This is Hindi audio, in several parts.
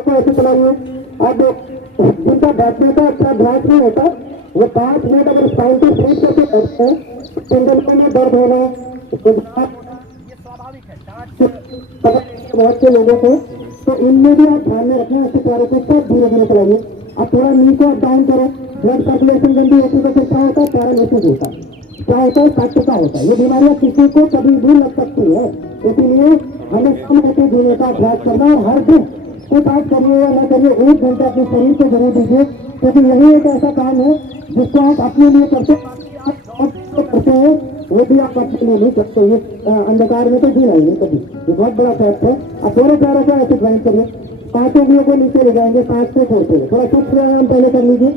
तो ऐसे चलाइए। अब जिनका बैठने का अच्छा अभ्यास नहीं होता वो 5 मिनट अगर स्पाइन को स्ट्रेट करके बैठते हैं, पिंडलों में दर्द होना, ये स्वाभाविक है। बहुत से लोगों को, तो इनमें भी आप ध्यान में रखें। ऐसे पैरों को सब धीरे धीरे चलाइए। अब थोड़ा नी को डाउन करो, ब्लड सर्कुलेशन गंदी होती है तो फिर क्या होता है, पैरालिसिस होता है, क्या होता है, साक्टिका होता है। ये बीमारियां किसी को कभी भी लग सकती है। इसीलिए हमें कम करके जीने का अभ्यास करना और हर दिन कुछ आप करिए या ना करिए 1 घंटा अपने शरीर को जरूर दीजिए, क्योंकि यही एक ऐसा काम है जिसको आप अपने लिए करते करते हैं, वो भी आप अपने लिए नहीं करते। ये अंधकार में तो जीना ही नहीं कभी, ये बहुत बड़ा फैक्ट है। अब दोनों पैरों को ऐसे ज्वाइन करिए, 5 उंगलियों को नीचे ले जाएंगे, 5 से छोड़ते हुए थोड़ा सूक्ष्म व्यायाम पहले कर लीजिए।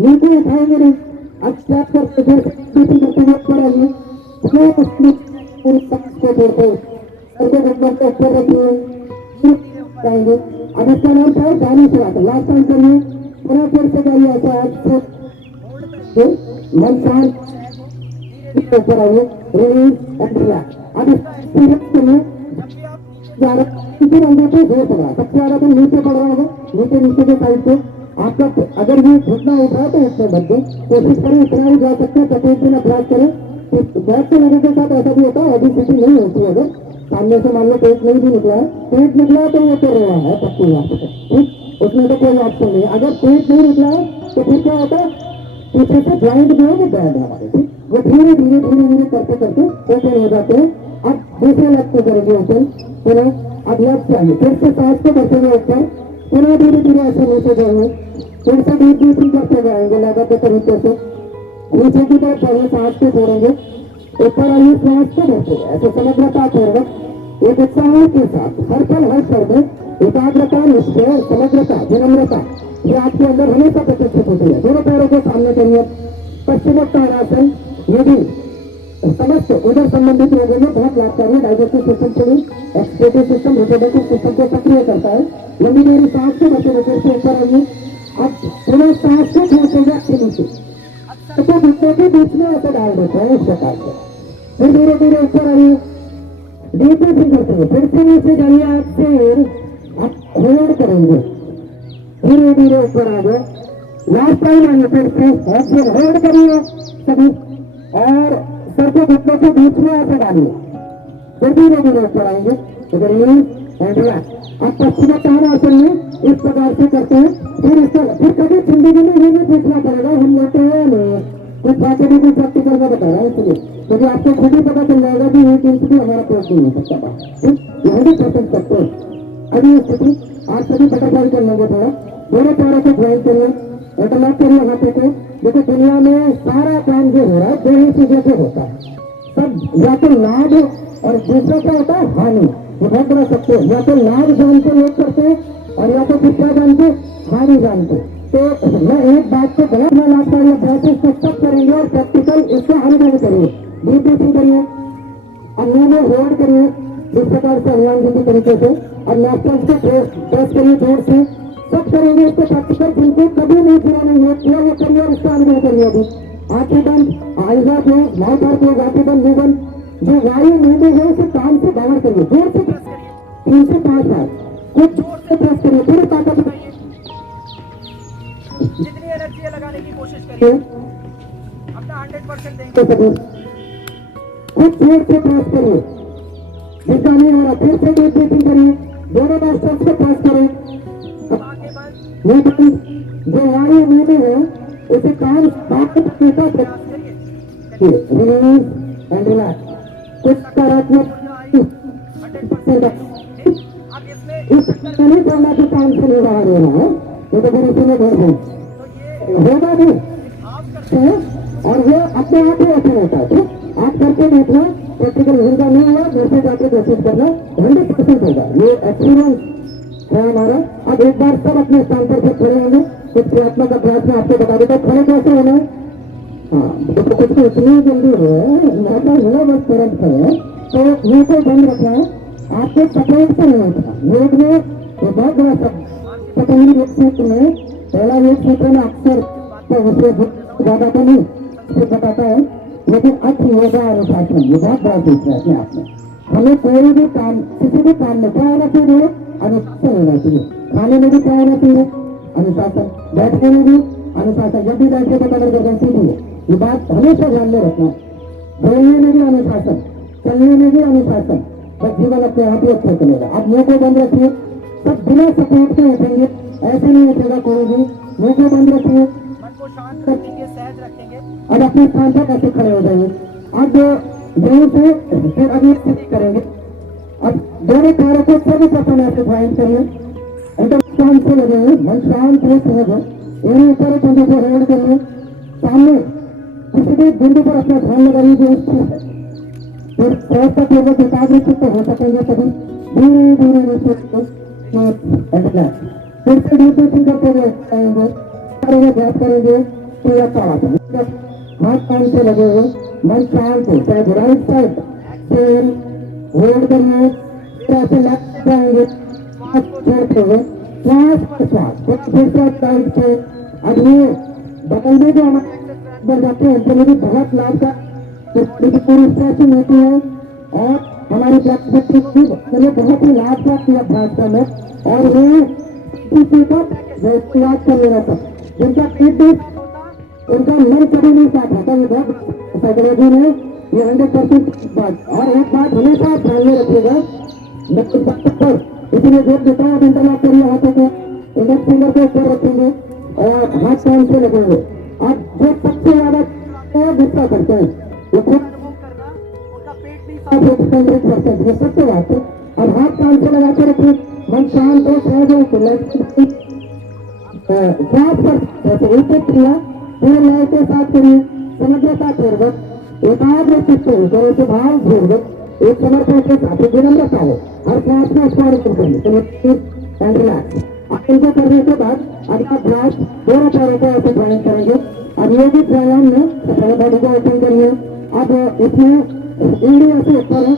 नीचे उठाएंगे नहीं, अब स्टेप करते करते हुए ऊपर आइए, पूरी सांस को छोड़ते हुए सर के घुटनों को ऊपर रखिए, जाएंगे। अब इसका नाम था गानी चलाते, लास्ट टाइम करिए, पुनः फिर से करिए ऐसा आपसे मन शांत ऊपर आइए, रिलीज एंड रिलैक्स। अब एक्सपीरियंस के लिए ज्यादा फिर अंदर पे जोर पड़ रहा है, सबसे ज्यादा तो नीचे पड़ रहा होगा, नीचे नीचे के साइड पे आपका अगर ये घुटना उठा है तो इसमें बच गए, कोशिश करें इतना ही जा सकते हैं, प्रत्येक दिन अभ्यास करें। बहुत से लोगों के साथ ऐसा भी होता है, ओबेसिटी नहीं होती है, अगर सामने से मान लो पेट नहीं भी निकला है, पेट निकला है तो वो तो रहा है पक्की बात है, ठीक, उसमें तो कोई ऑप्शन नहीं है। अगर पेट नहीं निकला है तो फिर क्या होता है, पीछे से ज्वाइंट जो है वो बैंड है हमारे, ठीक, वो धीरे धीरे धीरे धीरे करते करते ओपन हो जाते हैं। अब दूसरे लेग को करेंगे ओपन, पुनः अब लेफ्ट से आइए, फिर से सांस को करते हुए ऊपर, पुनः धीरे धीरे ऐसे नीचे जाएंगे, फिर से डीप ब्रीथिंग करते जाएंगे लगातार तरीके से, नीचे की तरफ जाइए, सांस को छोड़ेंगे, ऊपर आइए, सांस को भरते हुए ऐसे समग्रता पूर्वक एक उत्साह के साथ हर पल हर कर दे, एकाग्रता, निश्चय, समग्रता, विनम्रता, ये आपके अंदर हमेशा प्रदर्शित होती है। दोनों पैरों को सामने करिए, पश्चिमोत्तानासन, ये भी समस्त उधर संबंधित रोगों में बहुत लाभकारी है। डाइजेस्टिव सिस्टम को भी, एक्सक्रीटिव सिस्टम, रिप्रोडक्टिव सिस्टम को सक्रिय करता है। लंबी देरी सांस को बचे बचे से ऊपर आइए। अब पुनः सांस को छोड़ते हुए अपने नीचे तो घुटनों के बीच में ऐसे डाल देते हैं इस प्रकार से, फिर धीरे धीरे ऊपर आइए, डीप ब्रीथिंग करते हुए फिर से नीचे जाइए, आप फिर आप होल्ड करेंगे, धीरे धीरे ऊपर आ जाए, लास्ट टाइम आइए, फिर से होल्ड करिए सभी और सर के घुटनों के बीच में ऐसे डालिए, फिर धीरे धीरे ऊपर आएंगे, इधर एंड रिलैक्स। आप पश्चिमोत्तानासन में इस प्रकार से करते हैं। फिर कभी जिंदगी में ये नहीं पूछना पड़ेगा हम लेते हैं कुछ बातें भी कुछ प्रैक्टिकल में बता रहा है, इसलिए क्योंकि आपको खुद ही पता चल जाएगा कि एक इंच भी हमारा पेट नहीं हो सकता था, ठीक, यह भी पसंद करते हैं। अभी स्थिति आप सभी बटरफ्लाई कर लेंगे, थोड़ा दोनों पैरों को ज्वाइन करिए, इंटरलॉक करिए हाथों को। देखो दुनिया में सारा काम जो हो रहा है दो ही चीजों से होता है, सब या तो लाभ और दूसरा क्या होता है हानि, ये बहुत बड़ा सकते हैं, या तो लाभ जानते लोग करते हैं और या तो फिर क्या जानते, हानि जानते। तो मैं एक बात को बहुत मैं लाता हूँ, प्रैक्टिस को सब करेंगे और प्रैक्टिकल इसका अनुभव करिए, डीप ब्रीथिंग करिए, अब मुंह में होल्ड करिए जिस प्रकार से हनुमान जी तरीके से, और नॉस्ट्रल्स को प्रेस करिए जोर से, सब करेंगे इसको प्रैक्टिकल, जिनको कभी नहीं किया नहीं है किया वो करिए और इसका अनुभव करिए। अभी आंखें बंद, आइज ऑफ हो, माउथ ऑफ हो, आंखें बंद, मुंह बंद, जो वायु मुंह में है उसे कान से बाहर करिए, जोर से प्रेस करिए 3 से 5 बार, कुछ जोर से प्रेस करिए, पूरी ताकत लगाइए, जितनी एनर्जी लगाने की कोशिश करिए, अपना 100% देंगे। कुछ जोर से प्रेस करिए, जिसका नहीं हो रहा फिर से डीप ब्रीथिंग करिए, दोनों नॉस्ट्रल्स को प्रेस करें, मुंह बंद, जो वायु मुंह में है उसे कान बाहर करने का प्रयास करिए, रिलीज एंड रिलैक्स। कुछ सकारात्मक इस नहीं करना कि काम से नहीं बाहर होना है, ये तो फिर इसी में भर होगा भी और ये अपने आप ही ऐसा होता है, ठीक, आप करके देखना, प्रैक्टिकल होगा नहीं हुआ घर से जाके कोशिश करना, 100% होगा, ये एक्सपीरियंस है हमारा। अब एक बार सब अपने स्थान पर से खड़े होंगे, कुछ क्रियात्मक अभ्यास में आपको बता देता हूँ खड़े कैसे होना है। हाँ तो कुछ तो इतनी जल्दी हो मौका हुआ बस तुरंत खड़े, तो मुंह को बंद रखना है, आपको सपोर्ट से नहीं उठना। योग में ये बहुत बड़ा शब्द पतंजलि योग सूत्र में, पहला योग सूत्र में अक्सर तो उसे ज्यादा तो नहीं सिर्फ बताता है, लेकिन अच्छी योगा अनुशासन ये बहुत बड़ा सूत्र है अपने आप में। हमें कोई भी काम किसी भी काम में क्या होना चाहिए, अनुशासन होना चाहिए। खाने में भी क्या होना चाहिए, अनुशासन, बैठने में भी अनुशासन, जब भी बैठे तो कमर गर्दन सीधी है, ये बात हमेशा ध्यान में रखना। बोलने में भी अनुशासन, चलने में भी अनुशासन, बस जीवन अपने आप ही अच्छा चलेगा। अब मुंह को बंद रखिए, सब बिना सपोर्ट के उठेंगे, ऐसे नहीं उठेगा कोई भी, मुंह को बंद रखिए, मन को शांत रखेंगे, सहज रखेंगे। अब अपने स्थान पर कैसे खड़े हो जाएंगे। अब यहीं से फिर अभी स्थिति करेंगे। अब दोनों पैरों को सर्वप्रथम ऐसे ज्वाइन करिए, एकदम शांत से लगेंगे, मन शांत हो, सहज हो, इन्हें ऊपर कंधे को होल्ड करिए, सामने किसी भी बिंदु पर अपना ध्यान लगा लीजिए, फिर प्रयत्न पूर्वक एकाग्रचित्त हो सकेंगे तभी धीरे धीरे नीचे फिर से डीप ब्रीथिंग करते हुए आएंगे, गैप करेंगे, पूरा चढ़ा हाथ कान से लगे हुए, मन शांत हो, चाहे राइट साइड सेम होल्ड करिए, फिर ऐसे लेफ्ट जाएंगे, श्वास छोड़ते हुए, श्वास फिर से साइड से। अब ये बगल में जो हमारे बढ़ जाते हैं उनके लिए भी बहुत लाभ का पूरी स्ट्रेचिंग होती है और हमारी फ्लेक्सिबिलिटी बहुत ही लाभदायक अभ्यास है। और ये किसी का याद कर लेना था, जिनका पेट भी उनका मन कभी नहीं साफ होता, ये बहुत साइकोलॉजी में ये 100% बात। और एक बात हमेशा ध्यान में रखिएगा, इसलिए जो देता है इंटरलॉक करिए, हाथों को इंडेक्स फिंगर को ऊपर रखेंगे और हाथ कान से लगेंगे। अब जो सबसे ज्यादा गुस्सा करते हैं वो खुद उनका पेट नहीं साफ 100%, ये सबसे बात है। अब हाथ कान से लगा के रखिए, मन शांत हो, सहज हो, एक एक क्रिया पूरे लय के साथ करिए, समग्रता पूर्वक एकाग्र चित्त होकर के भाव पूर्वक एक समर्पण के साथ विनम्रता हो, हर सांस को स्मरण करिए एंड रिलैक्स। अब इनको करने के बाद अगला अभ्यास दोनों पैरों को ऐसे ज्वाइन करेंगे। अब ये भी व्यायाम में पहले बॉडी को ओपन करिए। अब इसमें एड़ी ऐसे ऊपर है,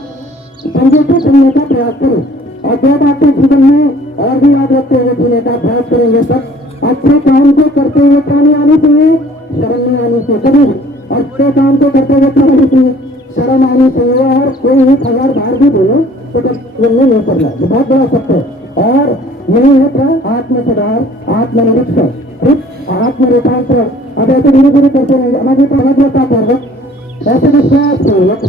कंधे को चलने का प्रयास करें और जब आपके जीवन में और भी याद रखते हुए जीने का अभ्यास करेंगे। सब अच्छे काम को करते हुए क्या नहीं आनी चाहिए, शर्म नहीं आनी चाहिए कभी भी। अच्छे काम को करते हुए क्या आनी चाहिए, शर्म आनी चाहिए। और कोई एक हजार बार भी बोलो तो जीवन नहीं करना, ये बहुत बड़ा सत्य है। और यही है आत्म सुधार, आत्मनिरीक्षण, आत्मरूपांतरण। अब ऐसे धीरे धीरे करते रहेंगे, हमारी प्रभावता पूर्वक ऐसे विश्वास पूर्वक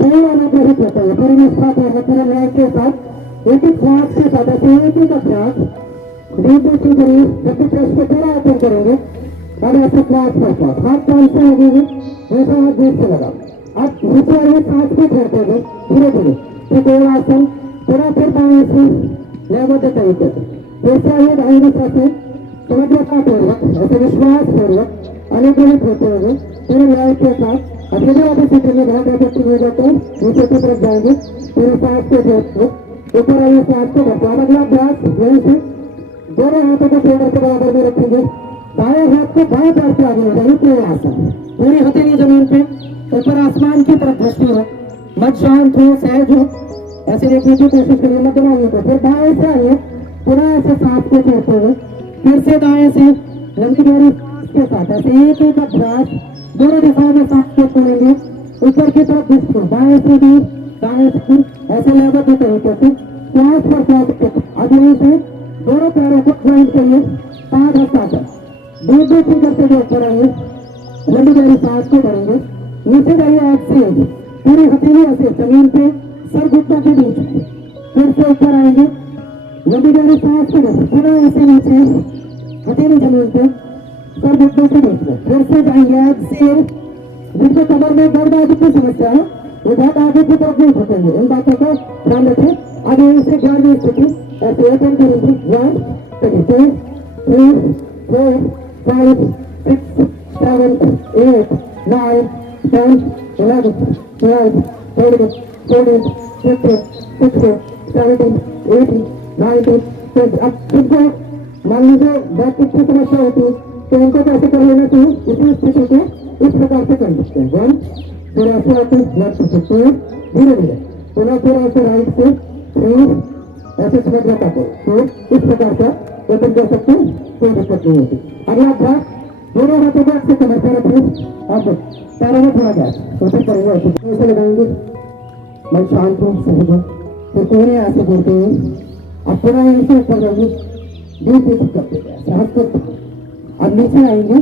पूरा अनुग्रहित होते हैं, पूरी निष्ठा पूर्वक पूरे न्याय के साथ एक एक श्वास के साथ ऐसे एक एक अभ्यास डीप ब्रीथिंग करिए। जब भी चेस्ट को पूरा ओपन करेंगे और ऐसे श्वास पर श्वास हाथ कान से लगेंगे, वैसा हाथ जीभ से लगा। अब नीचे आइए, सांस को छोड़ते हुए धीरे धीरे त्रिकोणासन पूरा फिर बाएं से लेवल तरीके से फिर से आइए, दाहिने से समग्रता पूर्वक ऐसे विश्वास पूर्वक अनुग्रहित होते हुए पूरे न्याय के साथ। अब यदि आप इस चित्र में बहुत इफेक्टिव हो जाते हैं, नीचे की तरफ जाएंगे, पूरे सांस को जोड़ते ऊपर आइए, सांस को भरते। अगला अभ्यास यहीं से दोनों हाथों को शोल्डर के बराबर में रखेंगे, दाएं हाथ को बाएं पैर पे आगे बढ़ाइए, पूरे आसन पूरी हथेली जमीन पे, ऊपर आसमान की तरफ दृष्टि हो, मन शांत हो, सहज हो, ऐसे देखने की कोशिश करिए, मत बनाइए। तो फिर दाएं से आइए, पुनः ऐसे सांस को छोड़ते हुए फिर से दाएं से लंबी गहरी सांस के साथ ऐसे एक एक अभ्यास दोनों दिशाओं में सांस को छोड़ेंगे, ऊपर की तरफ दृष्टि, दाएं से भी दाएं से ऐसे लेवल के तरीके से श्वास पर श्वास। अब यहीं से दोनों पैरों को ज्वाइन करिए, पांच हस्तासन डीप ब्रीथिंग करते हुए ऊपर आइए, लंबी गहरी सांस को भरेंगे, नीचे जाइए, एक्सहेल पूरी हथेली ऐसे जमीन पे सर घुटनों के बीच, फिर से ऊपर आएंगे, लंबी गहरी सांस को भरेंगे, पुनः ऐसे नीचे हथेली जमीन पे सर घुटनों के बीच में, फिर से जाएंगे एक्सहेल। जिनको कमर में दर्द आदि की समस्या है वो बहुत आगे की तरफ नहीं झुकेंगे, इन बातों का ध्यान रखें। आगे इसे 11वीं स्थिति ऐसे ओपन करेंगे, 1 2 3 4 5 6 7 8 9 10 11 12 13 14 15 16 17 18 19 20। अब जिनको मान लीजिए बैक की समस्या होती है तो उनको कैसे कर लेना चाहिए, इसी स्थिति को इस प्रकार से कर सकते हैं। 1 फिर ऐसे आते हैं लेफ्ट से 2 धीरे धीरे, पुनः फिर ऐसे राइट से 3 ऐसे समझ जाता है, तो इस प्रकार से ओपन कर सकते हैं, कोई दिक्कत नहीं होती। अगला अभ्यास दोनों हाथों को ऐसे कमर पर रखिए, अब पैरों में थोड़ा गैस ओपन करेंगे, ऐसे लगाएंगे, मन शांत हो, सहज हो, फिर कोने ऐसे बोलते हैं। अब पुनः यहीं से ऊपर जाएंगे, डीप ब्रीथिंग करते हुए ऐसे हाथ को, अब नीचे आएंगे,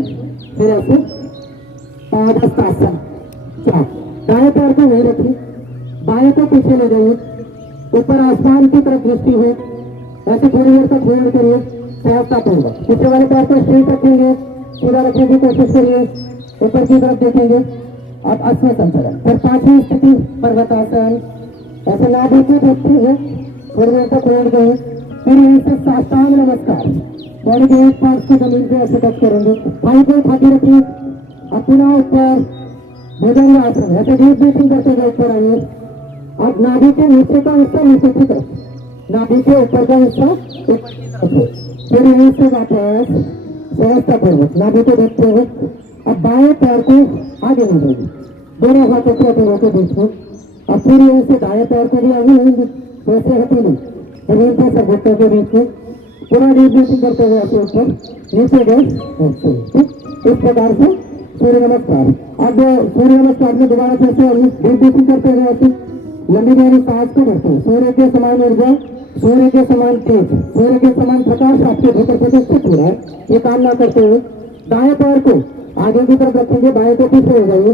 फिर ऐसे पादहस्तासन। चार, दाएं पैर को वहीं रखिए, बाएं को पीछे ले जाइए, ऊपर आसमान की तरफ दृष्टि हो, ऐसे थोड़ी देर तक होल्ड करिए सहजतापूर्वक। पीछे वाले पैर को स्ट्रेट रखेंगे, सीधा रखने की कोशिश करिए, ऊपर की तरफ देखेंगे। अब अश्व संचलन, फिर पांचवी स्थिति पर्वतासन, ऐसे नाभि को देखते हुए थोड़ी देर तक होल्ड करिए, फिर यहीं से साष्टांग नमस्कार, बॉडी के एक पार्ट को जमीन पे ऐसे टच करेंगे, थाई को उठा के रखिए, अपना ऊपर भुजंग आसन, ऐसे डीप ब्रीथिंग करते हुए ऊपर आइए। अब नाभि के नीचे का हिस्सा नीचे की तरफ, नाभि के ऊपर का हिस्सा ऊपर की तरफ, फिर यहीं से वापस सहजतापूर्वक नाभि को देखते हुए अब बाएं पैर को आगे ले जाएंगे, दोनों हाथों के पैरों के बीच में। अब फिर यहीं से दाएं पैर को भी आगे लेंगे, वैसे हथेली जमीन के सरगुट्टों के बीच में, पूरा डीप ब्रीथिंग करते हुए ऐसे ऊपर नीचे गए ऐसे, इस प्रकार से सूर्य नमस्कार। अब सूर्य नमस्कार में दोबारा फिर से डीप ब्रीथिंग करते हुए ऐसे लंबी गहरी सांस को भरते हैं, सूर्य के समान ऊर्जा, सूर्य के समान तेज, सूर्य के समान प्रकाश आपके भीतर प्रतिष्ठित हो रहा है, ये कामना करते हुए दाएं पैर को आगे की तरफ रखेंगे, बाएं को पीछे हो जाइए,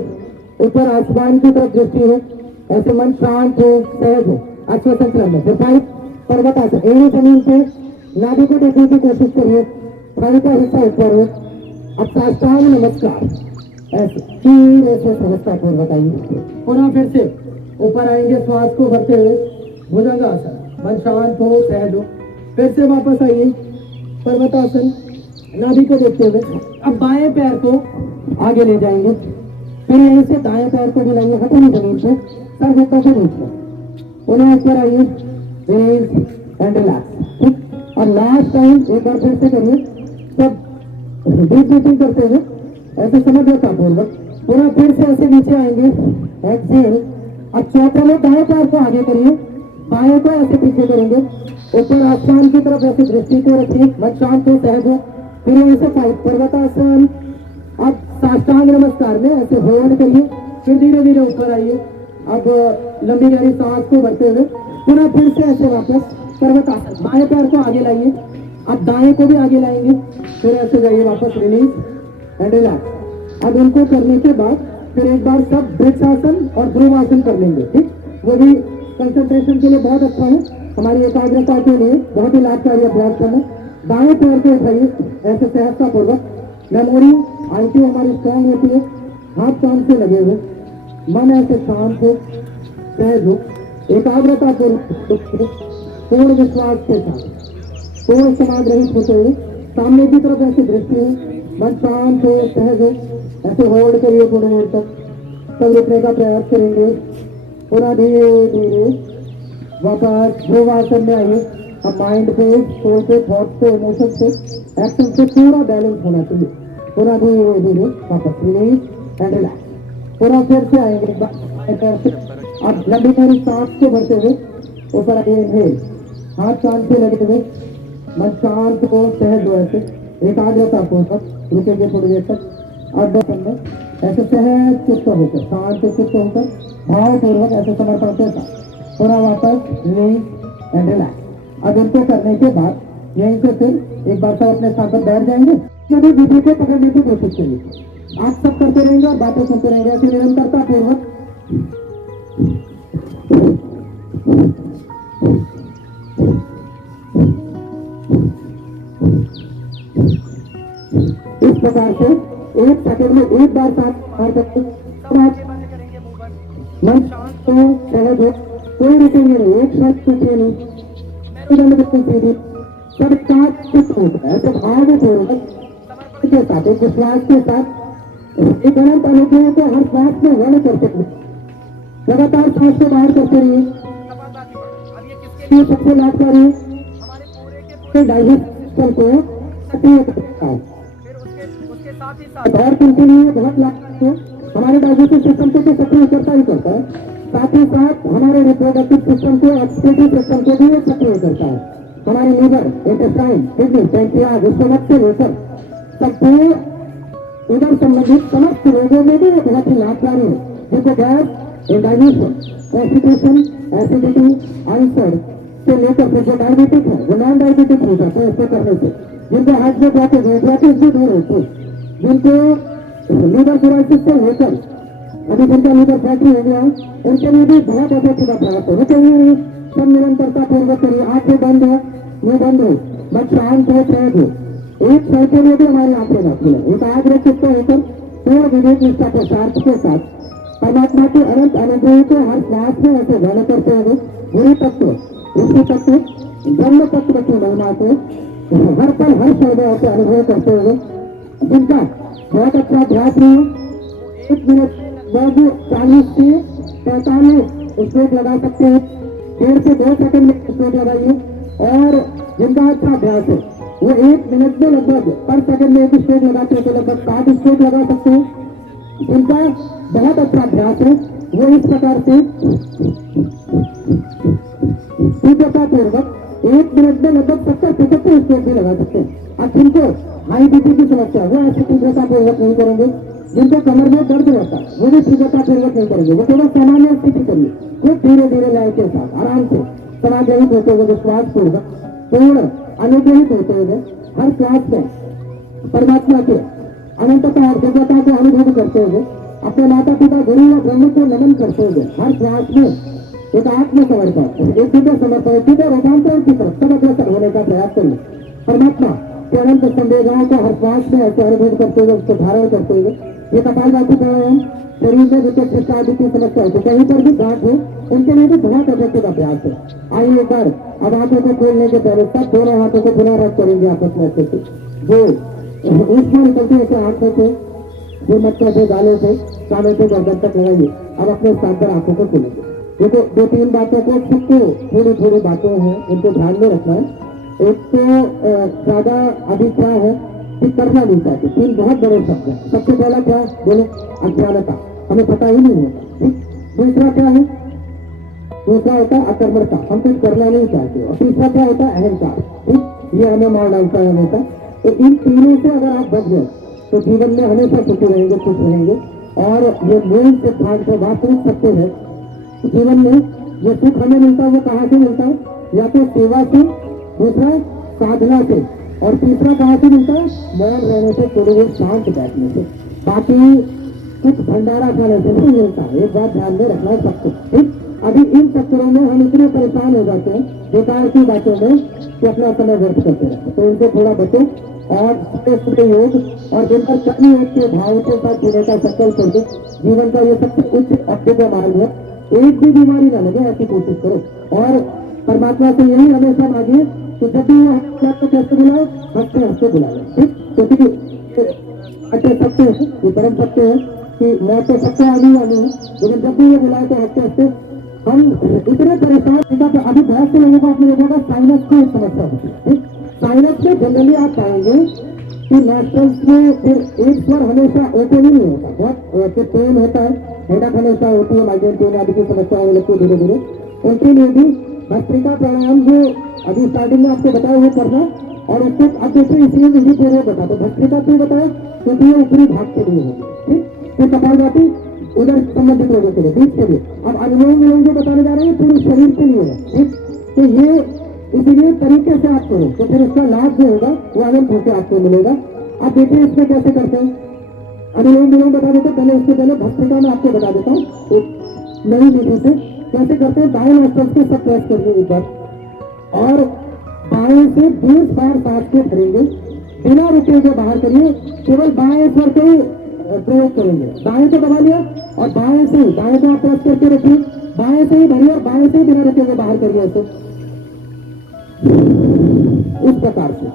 ऊपर आसमान की तरफ दृष्टि हो, ऐसे मन शांत हो, सहज हो। अश्व संचलन में फिर फाइव पर्वतासन, एड़ी जमीन पे नाभि को देखने की कोशिश करिए, थाई का हिस्सा ऊपर हो। अब साष्टांग नमस्कार, ऐसे तीन ऐसे सहजतापूर्वक आइए, पुनः फिर से ऊपर आएंगे, श्वास को भरते हुए भुजंगासन, मन शांत हो, सहज हो। फिर से वापस आइए पर्वतासन, नाभि को देखते हुए अब बाएं पैर को आगे ले जाएंगे, फिर यहीं से दाएं पैर को मिलाइए हथेली जमीन पे, सर घुटनों के बीच में, उन्हें ऊपर आइए, रेज एंड रिलैक्स। ठीक, और लास्ट टाइम एक बार फिर से करिए, सब डीप ब्रीथिंग करते हुए ऐसे समझतापूर्वक पूरा फिर से ऐसे नीचे आएंगे, एक्सेल। अब चौथे में दाएं पैर को आगे करिए, बाएं को ऐसे पीछे करेंगे, ऊपर आसमान की तरफ ऐसे दृष्टि को रखिए, मन शांत हो, सहज हो। फिर यहीं से पर्वतासन, अब साष्टांग नमस्कार में ऐसे होल्ड करिए, फिर धीरे धीरे ऊपर आइए। अब लंबी गहरी सांस को भरते हुए पुनः फिर से ऐसे वापस पर्वतासन, बाएं पैर को आगे लाइए, अब दाएं को भी आगे लाएंगे, फिर ऐसे जाइए वापस, रिलीज एंड रिलैक्स। अब इनको करने के बाद फिर एक बार सब वृक्षासन और ध्रुवासन कर लेंगे। ठीक, वो भी कंसंट्रेशन के लिए बहुत अच्छा है, हमारी एकाग्रता के लिए बहुत ही लाभकारी अभ्यास करना। दाएं पैर को उठाइए ऐसे सहजतापूर्वक, मेमोरी आईक्यू हमारी स्ट्रांग होती है, हाथ काम से लगे हुए, मन ऐसे शांत हो, सहज हो, एकाग्रता पूर्ण विश्वास के साथ, पूर्ण समाज रहित होते हुए सामने की तरफ ऐसी दृष्टि हो, मन शांत हो, सहज हो, ऐसे होल्ड करिए थोड़ी देर तक, तब रुकने का प्रयास करेंगे। पूरा धीरे धीरे वापस ध्रुवासन में आइए। अब माइंड पे, सोल पे, थॉट पे, इमोशन पे, एक्शन पे पूरा बैलेंस होना चाहिए। पूरा धीरे धीरे वापस रिलीज एंड रिलैक्स। पूरा फिर से आएंगे एक बार, अब लंबी गहरी सांस को भरते हुए ऊपर आइए, इनहेल, हाथ कान से लगे हुए, मन शांत को, सहज हो, ऐसे एकाग्रतापूर्वक रुकेंगे थोड़ी देर तक। और बसन में ऐसे सहज चित्त होकर, शांत चित्त होकर, भावपूर्वक ऐसे समर्पण के साथ थोड़ा वापस रिलीज एंड रिलैक्स। अब इनको करने के बाद यहीं से फिर एक बार सब अपने स्थान पर बैठ जाएंगे, यदि विधि को पकड़ने की कोशिश करिए। आप सब करते रहेंगे और बातें सुनते रहेंगे, ऐसे निरंतरता पूर्वक। इस प्रकार से एक सेकंड में एक बार साथ आंखें बंद करेंगे, मुंह बंद, मन शांत हो, सहज हो, कोई रुकेंगे नहीं, एक शब्द पूछिए नहीं, सब साथ चित्त होता है, ऐसे भावपूर्वक के साथ, एक विश्वास के साथ, एक अनंत अनुभव को हर श्वास में वर्ण करते हुए लगातार सांस को बाहर करते रहिए। अब ये किसके ये सबसे लाभकारी हमारे पूरे के पूरे डाइजेस्ट सिस्टम को सक्रिय करता है फिर उसके साथ ही साथ और उनके लिए बहुत लाभकारी है। हमारे डाइजेस्टिव सिस्टम को तो सक्रिय करता ही करता है, साथ ही साथ हमारे रिप्रोडक्टिव सिस्टम को, एक्सक्रीटिव सिस्टम को भी सक्रिय करता है। हमारे liver, intestine, kidney, pancreas, stomach से लेकर सबसे उदर संबंधित समस्त रोगों में भी बहुत ही लाभकारी है, जैसे gas, indigestion, constipation, acidity, ulcer, से लेकर फिर जो डायबिटिक है, जो नॉन डायबिटिक हो जाते हैं इसको करने से, जिनको हार्ट में ब्लॉकेज है, ब्लॉकेज भी दूर होती है, जिनको लीवर सिरोसिस से लेकर अभी जिनका लीवर फैटी हो गया है, उनके लिए भी बहुत इफेक्टिव अभ्यास है। रुकेंगे सब निरंतरता पूर्वक करिए। आंखें बंद हो, मुंह बंद हो, बस शांत हो, सहज हो। एक क्षण के लिए भी हमारी आंखें न खुले, एकाग्र चित्त होकर पूर्ण विवेक निष्ठा प्रसाद के साथ परमात्मा के अनंत अनुग्रह को हर श्वास में ऐसे ग्रहण करते हुए गुरु तत्व, ऋषि तत्व, ब्रह्म तत्व की महिमा को हर पल हर क्षण में ऐसे अनुभव करते हुए, जिनका बहुत अच्छा अभ्यास है, 1 मिनट लगभग 40 से 45 स्ट्रोक लगा सकते हैं, 1.5 से 2 सेकंड में स्ट्रोक लगाइए। और जिनका अच्छा अभ्यास है वो 1 मिनट में लगभग पर सेकंड में 1 स्ट्रोक लगाते हैं तो लगभग 7 स्ट्रोक लगा सकते हैं। जिनका बहुत अच्छा अभ्यास है वो इस प्रकार से तीव्रता पूर्वक 1 मिनट में लगभग 70-75 स्ट्रोक भी लगा सकते हैं। अब जिनको हाई बीपी की समस्या है वो ऐसी तीव्रता पूर्वक नहीं करेंगे, जिनको कमर में दर्द रहता है वो भी तीव्रता पूर्वक नहीं करेंगे, वो केवल सामान्य स्थिति करिए, खूब धीरे धीरे लय के साथ आराम से समाग्रहित होते हुए विश्वास पूर्वक पूर्ण अनुग्रहित होते हुए हर श्वास में परमात्मा के अनंतता और दिव्यता को अनुभव करते हुए अपने माता पिता गुरु और ब्रह्म को नमन करते हुए हर श्वास में एक आत्मसमर्पण, एक दिव्य समर्पण, दिव्य रूपांतरण की तरफ सब अग्रसर होने का प्रयास करिए। परमात्मा के अनंत संवेदनाओं को हर श्वास में ऐसे अनुभव करते हुए उसको धारण करते हुए ये कपालभाति प्राणायाम शरीर में जितने कृष्ण आदि की समस्या होती है, कहीं पर भी गांठ हो, उनके लिए भी बहुत इफेक्टिव अभ्यास है। आइए एक बार अब हाथों को खोलने के पहले सब दोनों हाथों को पुनः रख करेंगे आपस में अच्छे से, जो ऊष्मा निकलती है आंखों से, जो मच्छर से, गालों से, कानों से गर्दन तक लगाइए। अब अपने स्थान पर आंखों को खोलेंगे। देखो 2-3 बातों को सबको थोड़ी बातें हैं उनको ध्यान में रखना है। एक तो ज्यादा अभी क्या है कि करना नहीं चाहते, 3 बहुत बड़े शब्द है। सबसे पहला क्या है, बोले अज्ञानता, हमें पता ही नहीं होता। ठीक, दूसरा क्या है, दूसरा होता है अकर्मणता, हम कुछ करना नहीं चाहते। और तीसरा क्या होता है, अहंकार। ठीक, ये हमें मार डालता है हमेशा। तो इन तीनों से अगर आप बच गए तो जीवन में हमेशा सुखी रहेंगे, खुश रहेंगे। और ये मूल सिद्धांत है, वास्तविक सत्य है। जीवन में ये सुख हमें मिलता है वो कहाँ से मिलता है, या तो सेवा से, दूसरा साधना से, और तीसरा कहाँ से मिलता है, मौन रहने से, थोड़ी देर शांत बैठने से। बाकी कुछ भंडारा खाने से नहीं मिलता है, एक बात ध्यान में रखना है सबको। ठीक, अभी इन चक्करों में हम इतने परेशान हो जाते हैं बेकार की बातों में कि अपना समय व्यर्थ करते रहते हैं। तो इनसे थोड़ा बचो और सुबह योग और दिन भर कर्म योग के भाव के साथ जीने का संकल्प करके जीवन का ये सबसे उच्च अभ्युदय मार्ग है। एक भी बीमारी ना लगे ऐसी कोशिश करो। और परमात्मा से यही हमेशा मांगिए कि जब भी आपको कैसे बुलाए, हंसते हंसते बुलाए। ठीक, क्योंकि अच्छे सत्य है, ये परम सत्य है कि मौत तो सबसे आनी वाली है, लेकिन जब भी ये बुलाए तो हंसते हंसते। हम इतने परेशान होगा। अभी बहुत से लोगों को आपने देखा होगा साइनस की एक समस्या होती है। ठीक, साइनस में जनरली आप पाएंगे कि नॉस्ट्रल्स में एक स्वर हमेशा ओपन ही नहीं होता, बहुत पेन होता है, हेडेक हमेशा होती है, माइग्रेन पेन आदि की समस्या होने लगती है धीरे धीरे। उनके लिए भी भस्त्रिका प्राणायाम जो अभी स्टार्टिंग में आपको बताया वो करना। और उसको अब देखिए इसलिए विधि पूर्वक बता दो, भस्त्रिका क्यों बताया, क्योंकि ये ऊपरी भाग के लिए है। ठीक, तो कपालभाति उधर संबंधित लोगों के लिए, बीच के लिए। अब अनुलोम विलोम जो बताने जा रहे हैं पूरे शरीर के लिए है। ठीक, तो ये इसीलिए तरीके से आप करो तो फिर उसका लाभ जो होगा वो अनंत होकर आपको मिलेगा। अब देखिए इसमें कैसे करते हैं, अनुलोम विलोम बता देते हैं। पहले इससे पहले भस्त्रिका में आपको बता देता हूँ एक नई विधि से कैसे करते हैं। दाएं नॉस्ट्रल के सब प्रेस करिए एक बार, और बाएं से 20 बार सांस को भरेंगे, बिना रुके हुए बाहर करिए। केवल बाएं स्वर के ही प्रयोग करेंगे। दाएं को दबा लिया और बाएं से, दाएं को आप प्रेस करके रखिए, बाएं से ही भरिए और बाएं से ही बिना रुके हुए बाहर करिए। ऐसे इस प्रकार से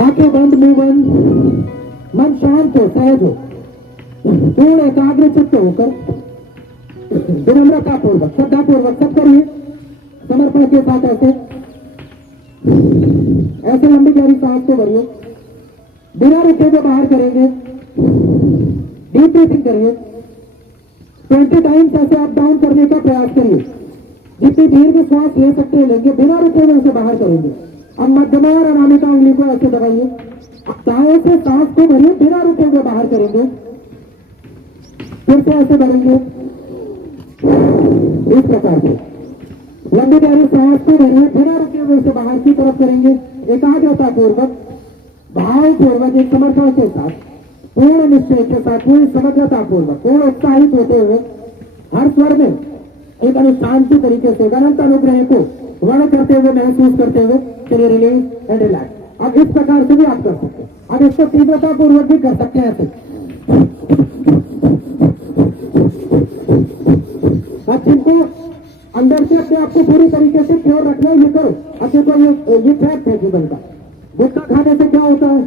आंखें बंद, मुंह बंद, मन शांत हो, सहज हो, पूर्ण एकाग्र चित्त होकर विनम्रता पूर्वक, श्रद्धा पूर्वक सब करिए समर्पण के साथ। ऐसे लंबी गहरी सांस को भरिए, बिना रुके हुए बाहर करेंगे। डीप ब्रीथिंग करिए, 20 टाइम्स ऐसे अप डाउन करने का प्रयास करिए। जितनी दीर्घ श्वास ले सकते हैं लेंगे, बिना रुके हुए उसे बाहर करेंगे। अब मध्यमा और अनामिका उंगली को ऐसे दबाइए, दाएं से सांस को भरिए, बिना रुके हुए बाहर करेंगे। फिर से ऐसे भरेंगे, इस प्रकार से लंबी गहरी सांस को भरिए, बिना रुके हुए उसे बाहर की तरफ करेंगे। एकाग्रता पूर्वक, भाव पूर्वक, एक समर्पण के साथ, पूर्ण निश्चय के साथ, पूरी समग्रता पूर्वक, पूर्ण उत्साहित होते हुए हर स्वर में एक अनुष्ठान की तरीके से अनंत अनुग्रह को वर्ण करते हुए, महसूस करते हुए चलिए रिलीज एंड रिलैक्स। अब इस प्रकार से भी आप कर सकते हैं। अब इसको तीव्रता पूर्वक भी कर सकते हैं ऐसे। अब जिनको अंदर से अपने आपको पूरी तरीके से प्योर रखना है ये करो। अब देखो ये फैक्ट है जीवन का। गुटखा खाने से क्या होता है,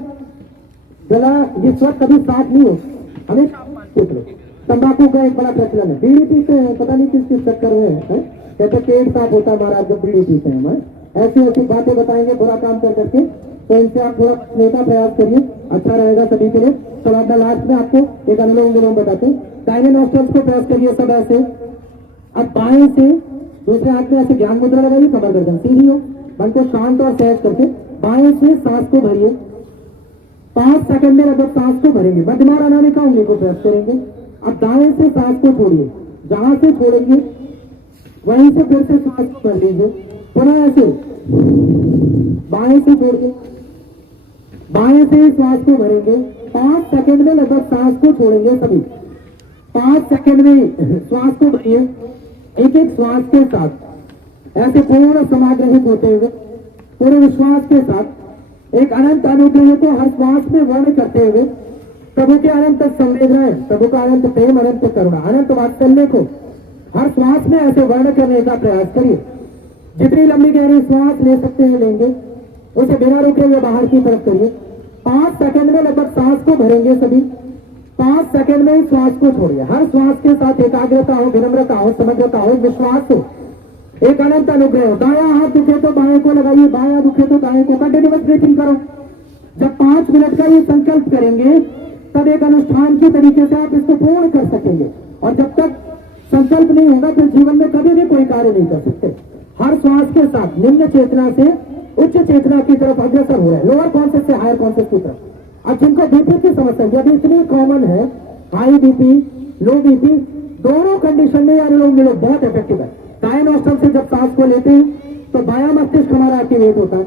गला ये स्वर कभी साफ नहीं हो, हमें तंबाकू का एक बड़ा प्रचलन है। बीड़ी पीते हैं, पता नहीं किस किस चक्कर में है? कहते पेट साफ होता है महाराज जब बीड़ी पीते हैं। हमारे ऐसी ऐसी बातें बताएंगे बुरा काम कर करके, तो इनसे आप थोड़ा नेता प्रयास करिए, अच्छा रहेगा सभी के लिए। चलो अपना लास्ट में आपको एक अनुलोम विलोम बताते हैं। दाहिने नॉस्ट्रल्स को प्रयास करिए सब ऐसे। अब बाएं से दूसरे हाथ में ऐसे ज्ञान मुद्रा लगाइए, कमर गर्दन सीधी हो, मन को शांत और सहज करके बाएं से सांस को भरिए। 5 सेकंड में लगभग सांस को भरेंगे, मध्यमा अनामिका उंगली को प्रेस करेंगे। अब दाएं से सांस को छोड़िए, जहां से छोड़ेंगे वहीं से फिर से सांस को भर लीजिए। पुनः ऐसे बाएं से छोड़िए, बाएं से सांस को भरेंगे। 5 सेकंड में लगभग सांस को छोड़ेंगे सभी। 5 सेकंड में श्वास को भरिए, एक एक श्वास के साथ ऐसे पूर्ण समाग्रहित होते हुए पूरे विश्वास के साथ एक अनंत अनुग्रह को हर श्वास में वर्ण करते हुए प्रभु के अनंत संवेदनाएं, प्रभु का अनंत प्रेम, अनंत करुणा, अनंत वात्सल्य को हर श्वास में ऐसे वर्ण करने का प्रयास करिए। जितनी लंबी गहरी श्वास ले सकते हैं लेंगे, उसे बिना रुके हुए बाहर की तरफ करिए। 5 सेकंड में लगभग सांस को भरेंगे सभी। 5 सेकंड में श्वास को छोड़िए। हर श्वास के साथ एकाग्रता हो, विनम्रता हो, समग्रता हो, विश्वास हो, एक अनंत अनुग्रह हो। दायां हाथ दुखे तो बाएं को लगाइए, बायां दुखे तो दाएं को। कंटिन्यूअस ब्रीथिंग करो। जब 5 मिनट का ये संकल्प करेंगे तब एक अनुष्ठान के तरीके से आप इसको पूर्ण कर सकेंगे। और जब तक संकल्प नहीं होगा फिर जीवन में कभी भी कोई कार्य नहीं कर सकते। हर श्वास के साथ निम्न चेतना से उच्च चेतना की तरफ अग्रसर हो रहे हैं, लोअर कॉन्शियस से हायर कॉन्शियस की तरफ। अब जिनको बीपी की समस्या जब इतनी कॉमन है, हाई बीपी, लो बीपी, दोनों कंडीशन में अनुलोम विलोम बहुत इफेक्टिव है। दाएं नॉस्ट्रल से जब सांस को लेते हैं तो बायां मस्तिष्क हमारा एक्टिवेट होता है।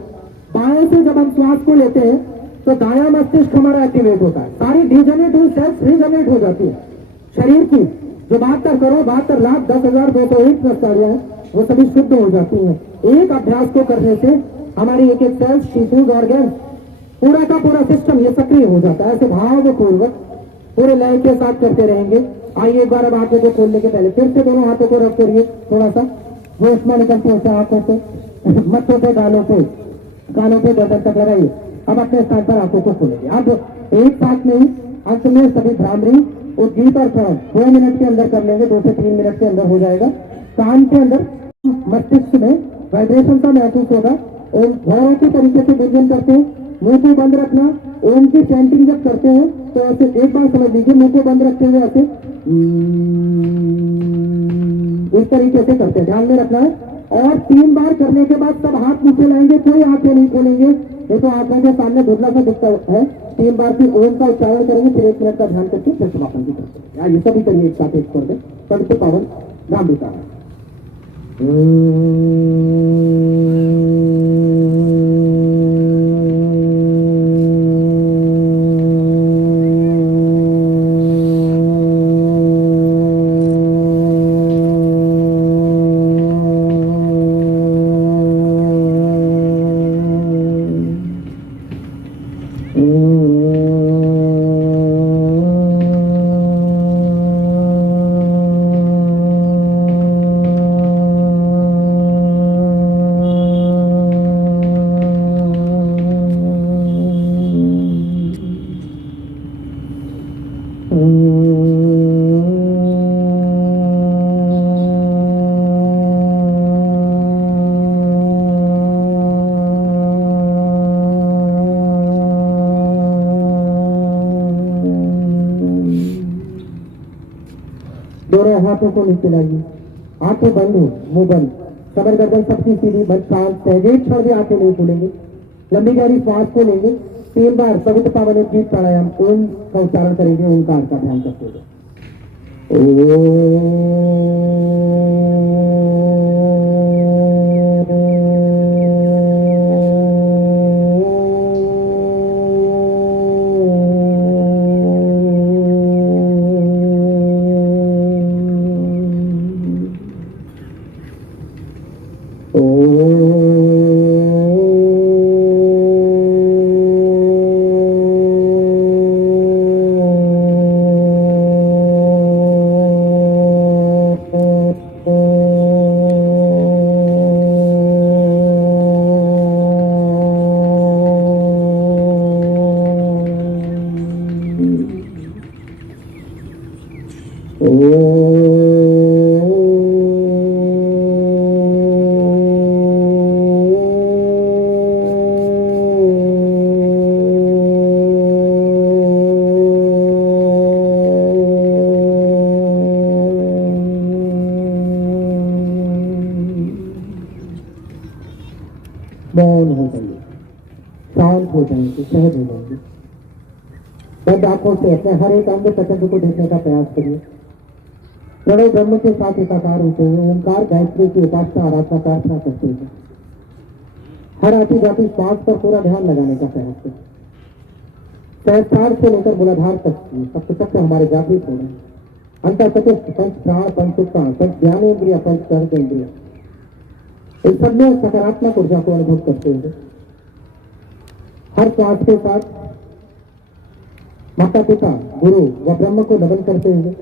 बाएं से जब हम श्वास को लेते हैं तो दायां मस्तिष्क हमारा एक्टिवेट होता है। सारी डिजनरेट हुई सेल्स रिजनरेट हो जाती है। शरीर की जो 72 करोड़ 72 लाख 10,201 प्रस्तावियां हैं वो सभी शुद्ध हो जाती हैं। एक अभ्यास को करने से हमारी एक एक सेल्स, टिश्यूज, ऑर्गन, पूरा का पूरा सिस्टम ये सक्रिय हो जाता है। ऐसे भावपूर्वक पूरे लय के साथ करते रहेंगे। आइए एक बार अब आंखों को खोलने के पहले फिर से दोनों हाथों को रब करिए। थोड़ा सा वो उसमें निकलती है आंखों पे, मत्थों पे, गालों पे, कानों पे गर्दन तक लगाइए। अब अपने स्थान पर आंखों को खोलेंगे। अब एक साथ में ही अंत में सभी भ्रामरी उद्गीत और प्रण 2 मिनट के अंदर कर लेंगे, 2 से 3 मिनट के अंदर हो जाएगा। कान के अंदर मस्तिष्क में वाइब्रेशन का महसूस होगा। ओम घोरों के तरीके से गुंजन करते हैं, मुंह को बंद रखना। ओम की चैंटिंग जब करते हैं तो ऐसे एक बार समझ लीजिए, मुंह को बंद रखते हुए ऐसे इस तरीके से करते हैं, ध्यान में रखना है। और 3 बार करने के बाद सब हाथ नीचे लाएंगे, कोई आंखें नहीं खोलेंगे। देखो आंखों के सामने धुंधला सा दिखता है। 3 बार की ओम का उच्चारण करेंगे, फिर 1 मिनट का ध्यान करके फिर समापन भी करते हैं। ये सभी करिए एक साथ एक स्वर में। पवित्र पावन नाम लिखा है। दोनों हाथों को नीचे लाइए, आंखें बंद हो, मुंह बंद, कमर गर्दन सबकी सीधी, बस शांत सहज, एक क्षण भी आंखें नहीं खोलेंगे। लंबी गहरी श्वास को लेंगे। 3 बार पवित्र पावन उद्गीत प्राणायाम ओम का उच्चारण करेंगे, ओंकार का ध्यान करते हुए। ओम मौन हो जाइए, शांत हो जाएंगे, सहज हो जाएंगे। बंद आंखों से अपने हर एक अंग तत्व को देखने का प्रयास करिए। प्रणव ब्रह्म के साथ एकाकार होते हुए ओंकार गायत्री की उपासना आराधना प्रार्थना करते हुए हर आती जाती श्वास पर पूरा ध्यान लगाने का प्रयास करें। सहस्त्रार से लेकर मूलाधार तक सबसे तक हमारे जागृत हो रहे हैं। अंतर चतुर्थ पंच प्राण पंच उत्तान पंच ज्ञानेन्द्रिय पंच कर्मेंद्रिय इस सब में सकारात्मक ऊर्जा को अनुभव करते हुए हर श्वास के साथ माता पिता गुरु व ब्रह्म को नमन करते हुए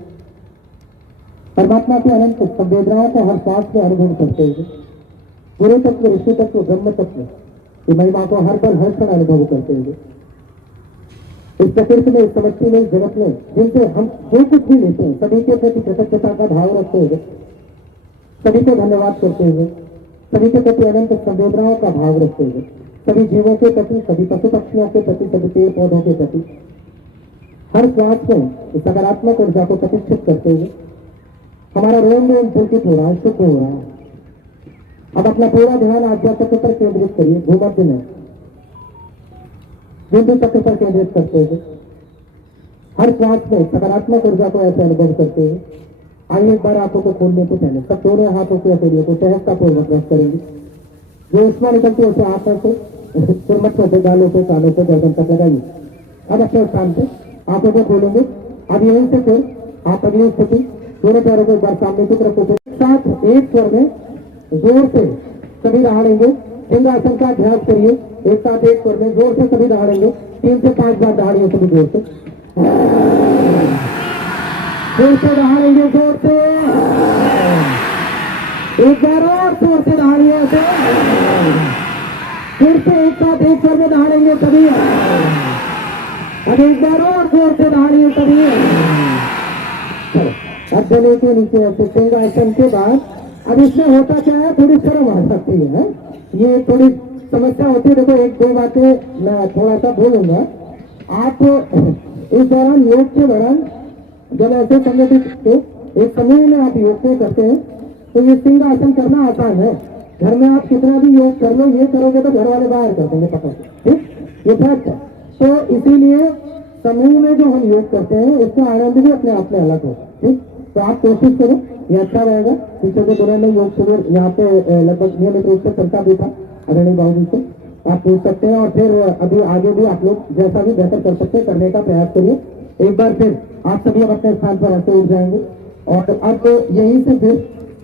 परमात्मा के अनंत संवेदनाओं को हर श्वास में अनुभव करते हुए गुरु तत्व ऋषि तत्व ब्रह्म तत्व की महिमा को हर पल हर क्षण अनुभव करते हुए इस प्रकृति में इस समष्टि में इस जगत में जिनसे हम जो कुछ भी लेते हैं सभी के प्रति कृतज्ञता का भाव रखते हुए सभी को धन्यवाद करते हुए सभी के प्रति अनंत संवेदनाओं का भाव रखते हुए सभी जीवों के प्रति सभी पशु पक्षियों के प्रति सभी पेड़ पौधों के प्रति हर श्वास में इस सकारात्मक ऊर्जा को प्रतिष्ठित करते हुए हमारा रोम रोम पुलकित हो रहा है, शुद्ध हो रहा है। अब अपना पूरा ध्यान आज्ञा चक्र पर केंद्रित करिए। भूमध्य में बिंदु चक्र पर केंद्रित करते हुए हर श्वास में सकारात्मक ऊर्जा को ऐसे अनुभव करते हुए आइए एक बार आंखों को खोलने के पहले सब दोनों हाथों के हथेलियों को सहजतापूर्वक रख करेंगे। जो उष्मा निकलती है उसे हाथों से फिर मच्छों पे गालों पे कानों पे गर्दन तक लगाइए। अब अपने स्थान पे आंखों को खोलेंगे। अब यहीं से फिर आप अगली स्थिति दोनों पैरों को एक बार सामने की तरफ उठे साथ एक स्वर में जोर से सभी दहाड़ेंगे। सिंहासन का अभ्यास करिए। एक साथ एक स्वर में जोर से सभी दहाड़ेंगे। 3 से 5 बार दहाड़िए सभी जोर से दहाड़ेंगे जोर से एक बार और जोर से दहाड़िए फिर से एक साथ एक स्वर में दहाड़ेंगे सभी। अब एक बार और जोर से दहाड़िए सभी। अब गले के नीचे ऐसे सिंहासन के बाद अब इसमें होता क्या है थोड़ी शर्म आ सकती है। ये थोड़ी समस्या होती है। देखो एक दो बातें मैं थोड़ा सा बोलूंगा। आप इस दौरान योग के दौरान जब ऐसे संगठित एक समूह में आप योग को करते हैं तो ये सिंहासन करना आसान है। घर में आप कितना भी योग कर लो ये करोगे तो घर वाले बाहर कर देंगे पकड़ के। ठीक ये फर्क है। तो इसीलिए समूह में जो हम योग करते हैं उसका आनंद भी अपने आप में अलग होगा। ठीक तो आप कोशिश करो ये अच्छा रहेगा। पीछे के दिनों में योग शिविर यहाँ पे लगभग नियमित रूप से चलता भी था आदरणीय बाबू जी से आप पूछ सकते हैं और फिर अभी आगे भी आप लोग जैसा भी बेहतर कर सकते हैं करने का प्रयास करिए। एक बार फिर आप सभी अब अपने स्थान पर ऐसे उठ जाएंगे और अब यहीं से फिर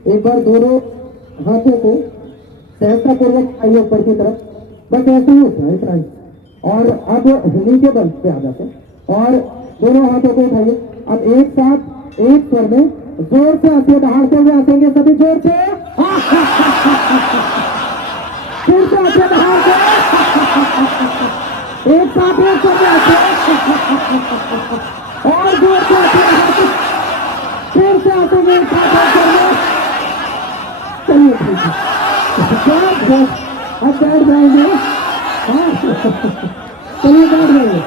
एक बार दोनों हाथों को सहजतापूर्वक आइए ऊपर की तरफ बस ऐसे ही उठना इतना ही। और अब नीचे बल पे आ जाते हैं और दोनों हाथों को उठाइए। अब एक साथ एक स्वर में जोर से हंसिए दहाड़ते हुए हंसेंगे सभी जोर से फिर से हंसिए दहाड़ते एक साथ एक स्वर में हंसे और जोर से हंसिए फिर से हंसेंगे एक साथ एक स्वर में। चलिए ठीक है अब बैठ जाएंगे। चलिए बैठ जाएंगे।